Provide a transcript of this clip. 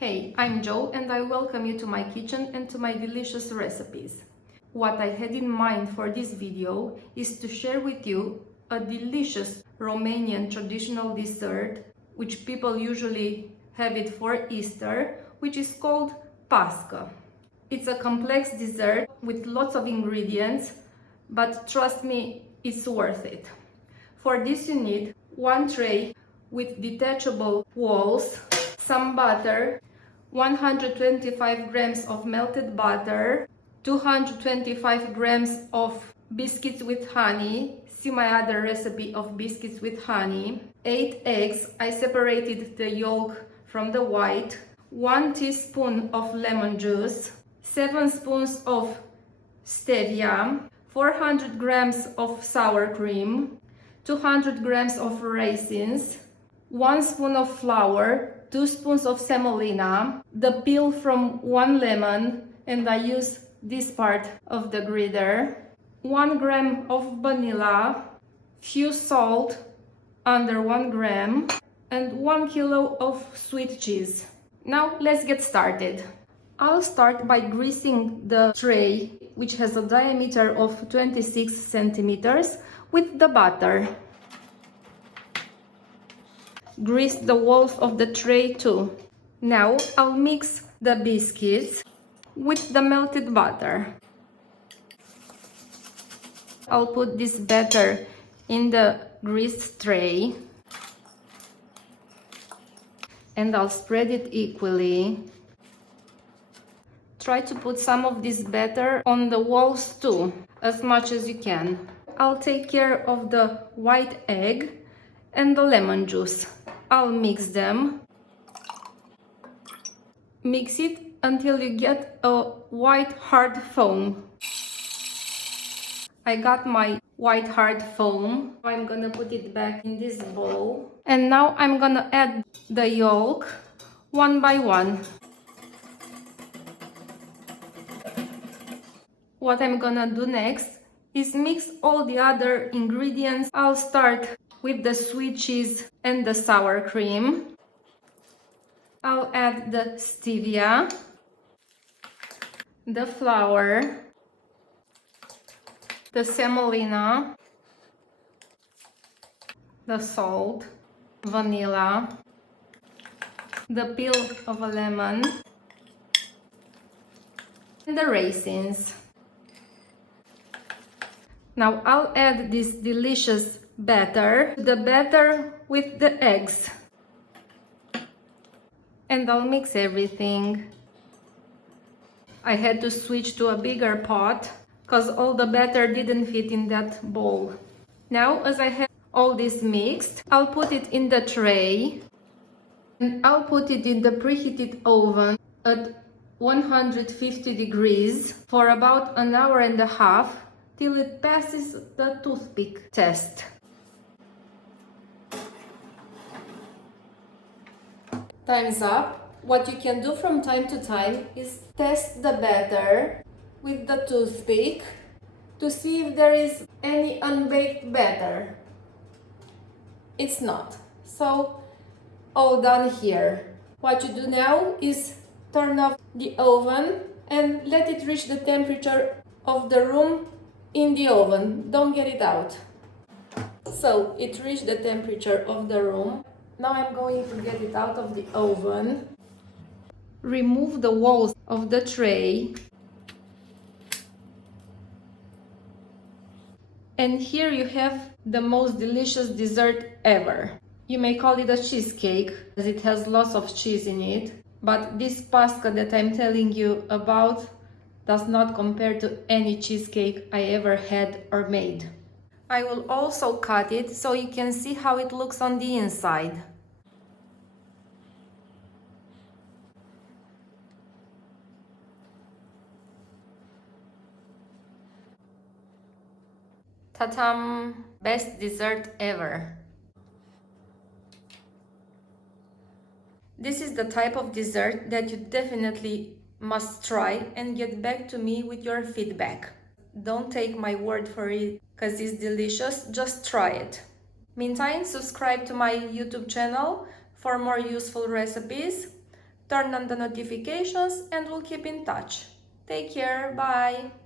Hey, I'm Joe and I welcome you to my kitchen and to my delicious recipes. What I had in mind for this video is to share with you a delicious Romanian traditional dessert which people usually have it for Easter, which is called Pasca. It's a complex dessert with lots of ingredients, but trust me, it's worth it. For this you need one tray with detachable walls, some butter, 125 grams of melted butter, 225 grams of biscuits with honey. See my other recipe of biscuits with honey. 8 eggs, I separated the yolk from the white. 1 teaspoon of lemon juice. 7 spoons of stevia. 400 grams of sour cream. 200 grams of raisins. 1 spoon of flour. 2 spoons of semolina, the peel from 1 lemon, and I use this part of the griddle, 1 gram of vanilla, few salt, under 1 gram, and 1 kilo of sweet cheese. Now let's get started. I'll start by greasing the tray, which has a diameter of 26 centimeters, with the butter. Grease the walls of the tray too. Now I'll mix the biscuits with the melted butter. I'll put this batter in the greased tray and I'll spread it equally. Try to put some of this batter on the walls too, as much as you can. I'll take care of the white egg and the lemon juice. I'll mix them. Mix it until you get a white hard foam. I got my white hard foam. I'm gonna put it back in this bowl. And now I'm gonna add the yolk one by one. What I'm gonna do next is mix all the other ingredients. I'll start with the sweet cheese and the sour cream. I'll add the stevia, the flour, the semolina, the salt, vanilla, the peel of a lemon, and the raisins. Now I'll add this delicious batter, the batter with the eggs, and I'll mix everything. I had to switch to a bigger pot because all the batter didn't fit in that bowl. Now, as I have all this mixed, I'll put it in the tray and I'll put it in the preheated oven at 150 degrees for about an hour and a half till it passes the toothpick test. Time's up. What you can do from time to time is test the batter with the toothpick to see if there is any unbaked batter. It's not. So, all done here. What you do now is turn off the oven and let it reach the temperature of the room in the oven. Don't get it out. So, it reached the temperature of the room. Now I'm going to get it out of the oven. Remove the walls of the tray. And here you have the most delicious dessert ever. You may call it a cheesecake, as it has lots of cheese in it. But this Pasca that I'm telling you about does not compare to any cheesecake I ever had or made. I will also cut it so you can see how it looks on the inside. Ta-tam! Best dessert ever. This is the type of dessert that you definitely must try and get back to me with your feedback. Don't take my word for it, because it's delicious, just try it. Meantime, subscribe to my YouTube channel for more useful recipes. turn on the notifications, and we'll keep in touch. Take care, bye!